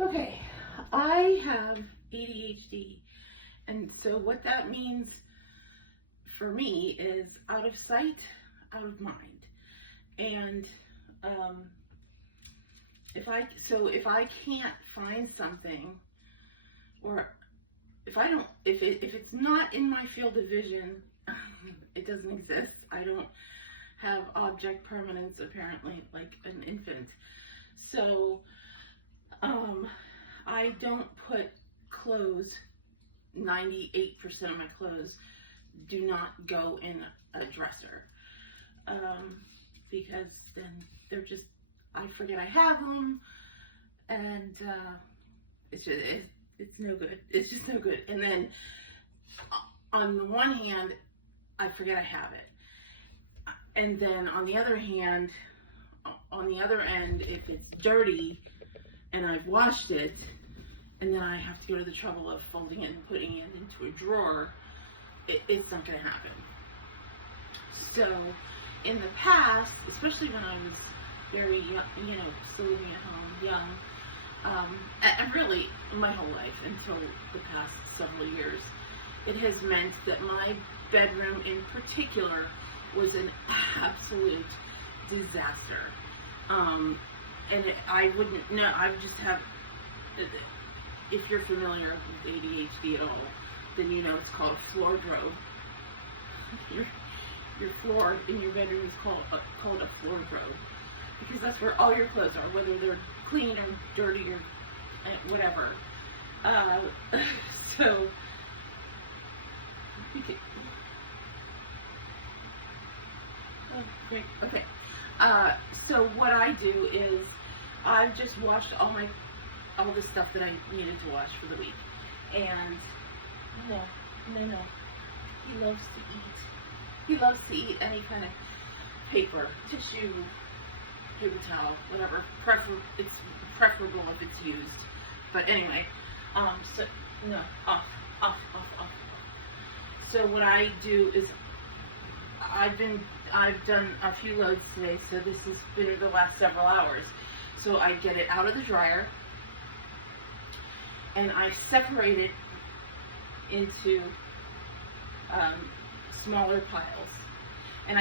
Okay, I have ADHD, and so what that means for me is out of sight, out of mind. And um, if I can't find something, or if it's not in my field of vision, it doesn't exist. I don't have object permanence apparently like an infant. So I don't put clothes, 98% of my clothes do not go in a dresser, because then they're just, I forget I have them, and it's no good. It's just no good. And then on the one hand, I forget I have it. And then on the other hand, on the other end, if it's dirty and I've washed it, and then I have to go to the trouble of folding it and putting it into a drawer, it's not going to happen. So in the past, especially when I was very young, still living at home, young, and really my whole life until the past several years, it has meant that my bedroom in particular was an absolute disaster. And I wouldn't know, I would just have, if you're familiar with ADHD at all, then you know it's called a wardrobe. Your floor in your bedroom is called a wardrobe, because that's where all your clothes are, whether they're clean or dirty or whatever. So oh, great. Okay. So what I do is I've just washed all the stuff that I needed to wash for the week. And no, he loves to eat. He loves to eat any kind of paper, tissue, paper towel, whatever. It's preferable if it's used. But anyway, so no, off. So what I do is I've done a few loads today, so this has been the last several hours. So I get it out of the dryer, and I separate it into smaller piles. And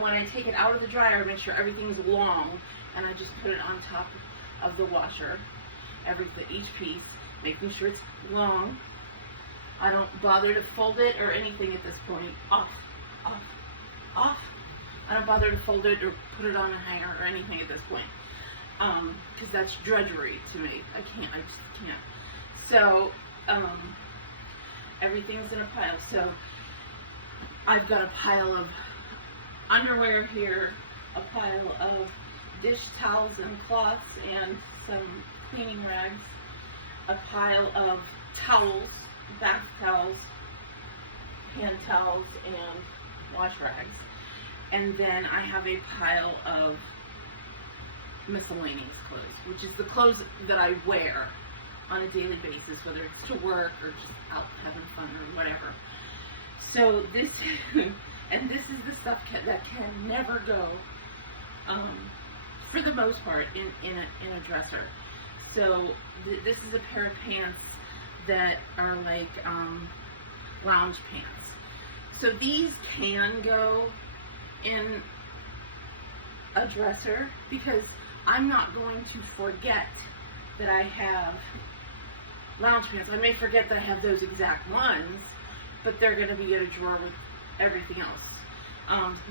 when I take it out of the dryer, I make sure everything's long, and I just put it on top of the washer, each piece, making sure it's long. I don't bother to fold it or anything at this point. Off. I don't bother to fold it or put it on a hanger or anything at this point, because that's drudgery to me. I just can't. So everything's in a pile. So I've got a pile of underwear here, a pile of dish towels and cloths and some cleaning rags, a pile of towels, bath towels, hand towels, and wash rags. And then I have a pile of miscellaneous clothes, which is the clothes that I wear on a daily basis, whether it's to work or just out having fun or whatever. So this, and this is the stuff that can never go, for the most part, in a dresser. So this is a pair of pants that are like lounge pants. So these can go in a dresser, because I'm not going to forget that I have lounge pants. I may forget that I have those exact ones, but they're going to be in a drawer with everything else.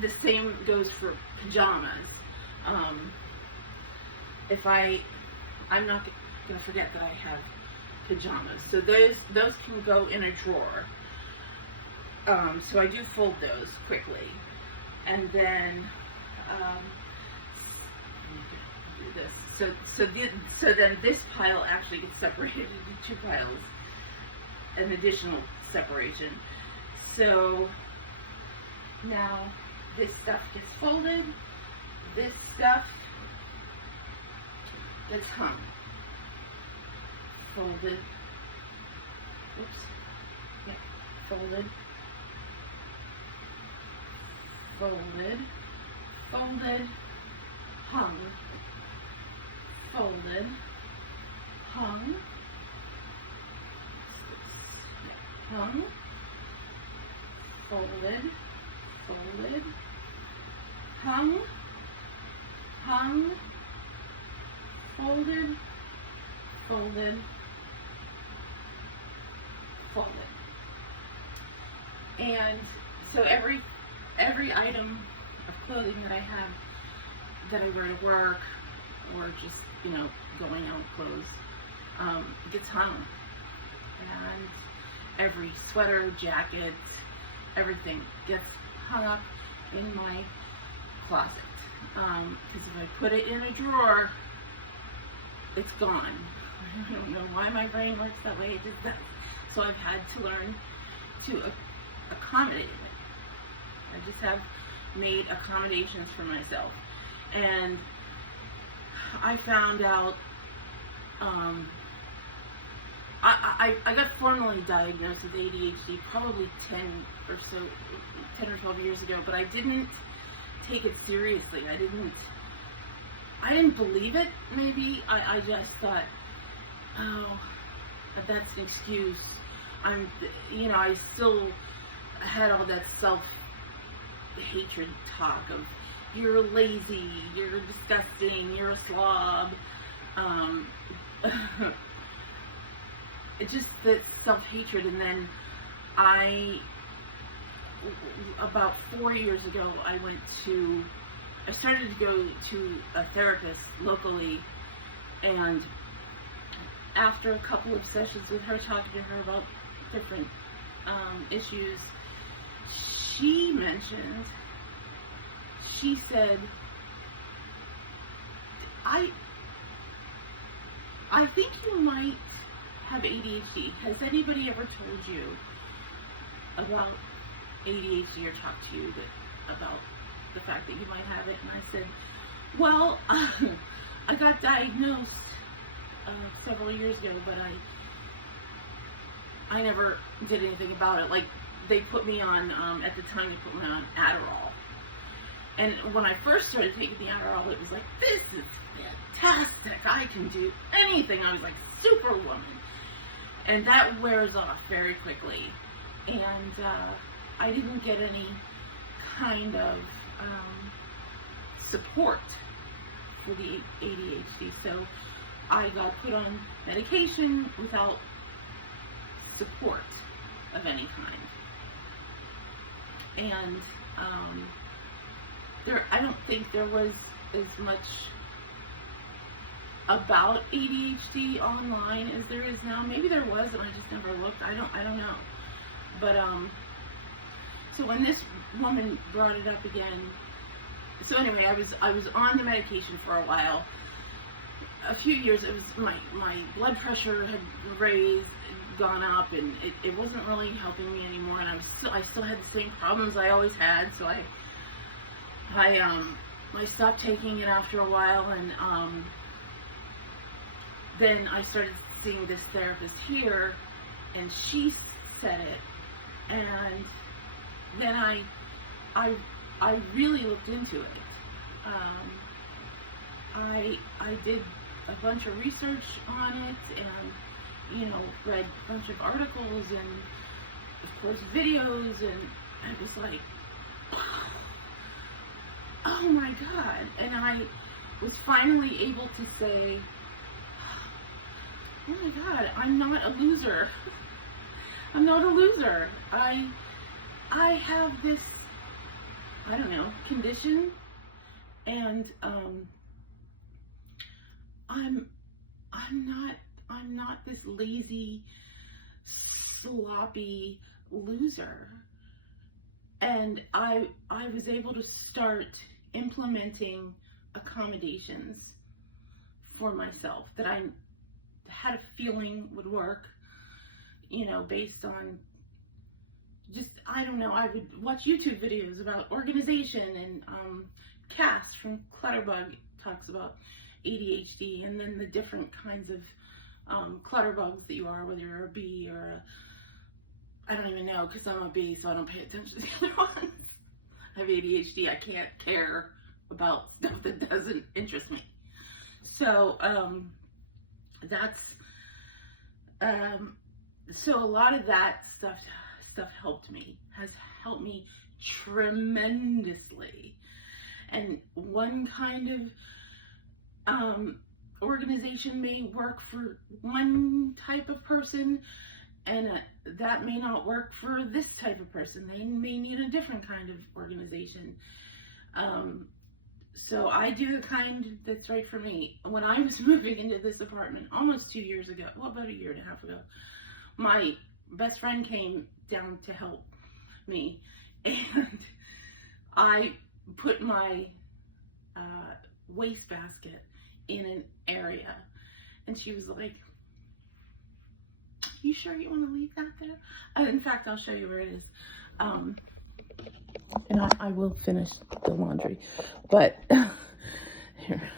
The same goes for pajamas. I'm not going to forget that I have pajamas. So those can go in a drawer. So I do fold those quickly, and then do this. So then this pile actually gets separated into two piles, an additional separation. So now this stuff gets folded, this stuff gets hung, folded, folded, hung, folded, hung, hung, folded, folded, hung, hung, folded, folded, folded. And so every item of clothing that I have that I wear to work or just, going out clothes, gets hung. And every sweater, jacket, everything gets hung up in my closet. Because if I put it in a drawer, it's gone. I don't know why my brain works that way. It just does. So I've had to learn to accommodate it. I just have made accommodations for myself. And I found out, I got formally diagnosed with ADHD probably 10 or 12 years ago, but I didn't take it seriously. I didn't believe it, maybe. I just thought, oh, that's an excuse. I still had all that self-hatred talk of, you're lazy, you're disgusting, you're a slob. It's just that self-hatred. And then about 4 years ago, I started to go to a therapist locally, and after a couple of sessions with her, talking to her about different issues, she said, I think you might have ADHD. Has anybody ever told you about ADHD or talked to you about the fact that you might have it? And I said, well, I got diagnosed several years ago, but I never did anything about it. Like, they put me on, at the time they put me on Adderall. And when I first started taking the Adderall, it was like, this is fantastic. I can do anything. I was like Superwoman. And that wears off very quickly. And I didn't get any kind of support for the ADHD. So I got put on medication without support of any kind. And I don't think there was as much about ADHD online as there is now. Maybe there was, and I just never looked. I don't know. But so when this woman brought it up again, so anyway, I was on the medication for a while. A few years, it was my blood pressure had gone up, and it wasn't really helping me anymore, and I still had the same problems I always had. So I stopped taking it after a while, and then I started seeing this therapist here, and she said it, and then I really looked into it. I did a bunch of research on it, and read a bunch of articles and of course videos, and I was like, oh my God. And I was finally able to say, oh my God, I'm not a loser. I'm not a loser. I have this, I don't know, condition, and I'm not this lazy, sloppy loser. And I was able to start implementing accommodations for myself that I had a feeling would work, based on just, I don't know, I would watch YouTube videos about organization, and Cass from Clutterbug talks about ADHD, and then the different kinds of clutterbugs that you are, whether you're a B or I don't even know, because I'm a B, so I don't pay attention to the other ones. I have ADHD. I can't care about stuff that doesn't interest me. So that's So a lot of that stuff has helped me tremendously. And one kind of organization may work for one type of person, and that may not work for this type of person. They may need a different kind of organization. So I do the kind that's right for me. When I was moving into this apartment almost 2 years ago, well, about a year and a half ago, my best friend came down to help me, and I put my wastebasket in an area, and she was like, "You sure you want to leave that there?" In fact, I'll show you where it is. And I will finish the laundry, but here.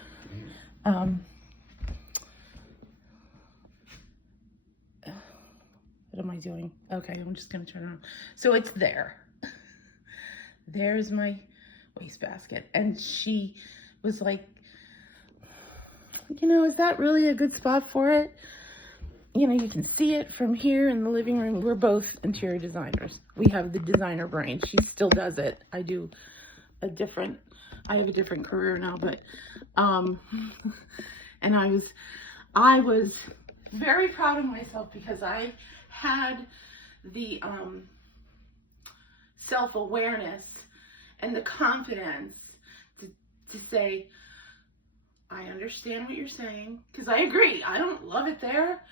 What am I doing? Okay, I'm just gonna turn around. So it's there. There's my wastebasket, and she was like, is that really a good spot for it? You can see it from here in the living room. We're both interior designers. We have the designer brain. She still does it. I have a different career now, but, and I was very proud of myself because I had the, self-awareness and the confidence to say, I understand what you're saying, because I agree. I don't love it there.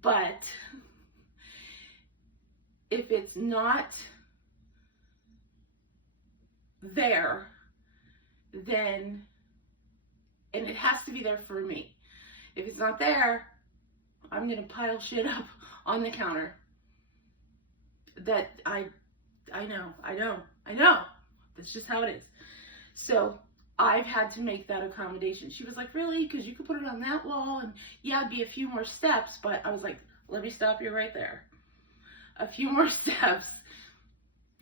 But if it's not there, then, and it has to be there for me. If it's not there, I'm going to pile shit up on the counter. That I know. That's just how it is. So I've had to make that accommodation. She was like, really? Because you could put it on that wall, and yeah, it'd be a few more steps, but I was like, let me stop you right there. A few more steps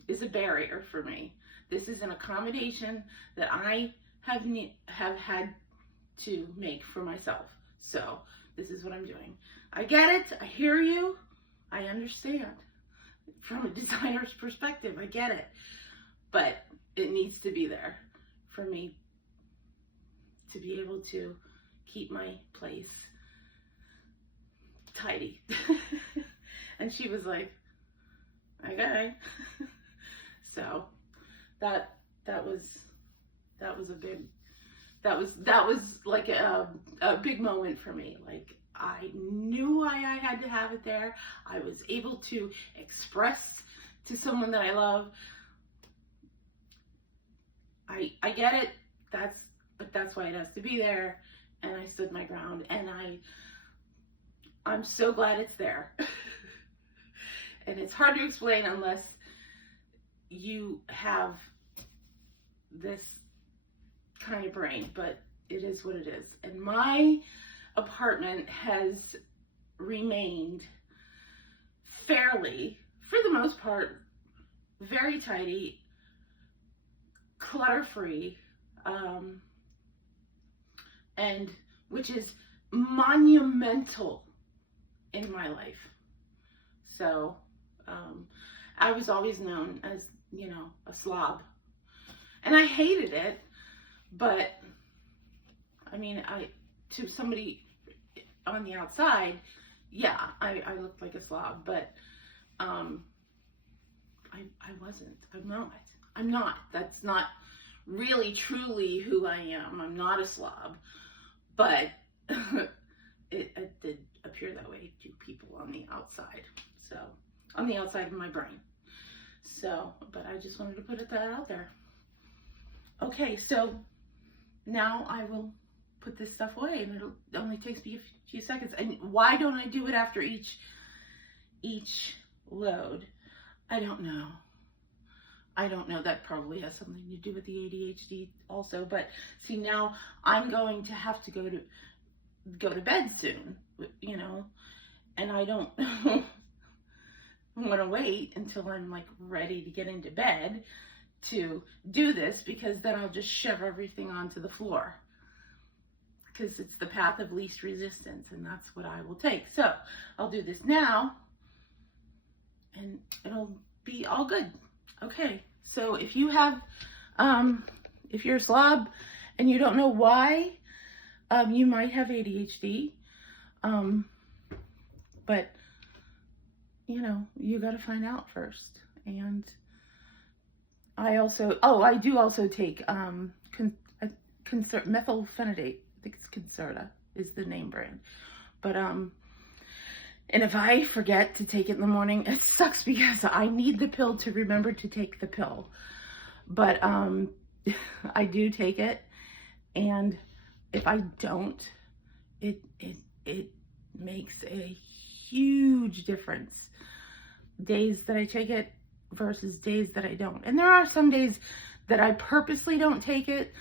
is a barrier for me. This is an accommodation that I have had to make for myself. So this is what I'm doing. I get it. I hear you. I understand. From a designer's perspective, I get it. But it needs to be there for me to be able to keep my place tidy. And she was like, okay. So that was like a big moment for me. Like, I knew I had to have it there. I was able to express to someone that I love, I get it. But that's why it has to be there. And I stood my ground, and I'm so glad it's there. And it's hard to explain unless you have this kind of brain, but it is what it is. And my apartment has remained fairly, for the most part, very tidy, clutter-free, and which is monumental in my life. So I was always known as, a slob, and I hated it. But I mean, to somebody on the outside, yeah, I looked like a slob, but I wasn't. I'm not. That's not really truly who I am. I'm not a slob, but it did appear that way to people on the outside. So, on the outside of my brain. So, but I just wanted to put that out there. Okay, so now I will put this stuff away, and it only takes me a few seconds. And why don't I do it after each load? I don't know. That probably has something to do with the ADHD also. But see, now I'm going to have to go to bed soon, and I don't want to wait until I'm like ready to get into bed to do this, because then I'll just shove everything onto the floor. because it's the path of least resistance, and that's what I will take. So I'll do this now, and it'll be all good. Okay, so if you have, if you're a slob and you don't know why, you might have ADHD, but you know, you got to find out first. And I do also take methylphenidate. I think it's Concerta is the name brand. But and if I forget to take it in the morning, it sucks because I need the pill to remember to take the pill. But I do take it, and if I don't, it makes a huge difference. Days that I take it versus days that I don't. And there are some days that I purposely don't take it,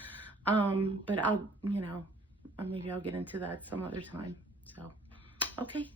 but I'll, you know, maybe I'll get into that some other time. So, okay.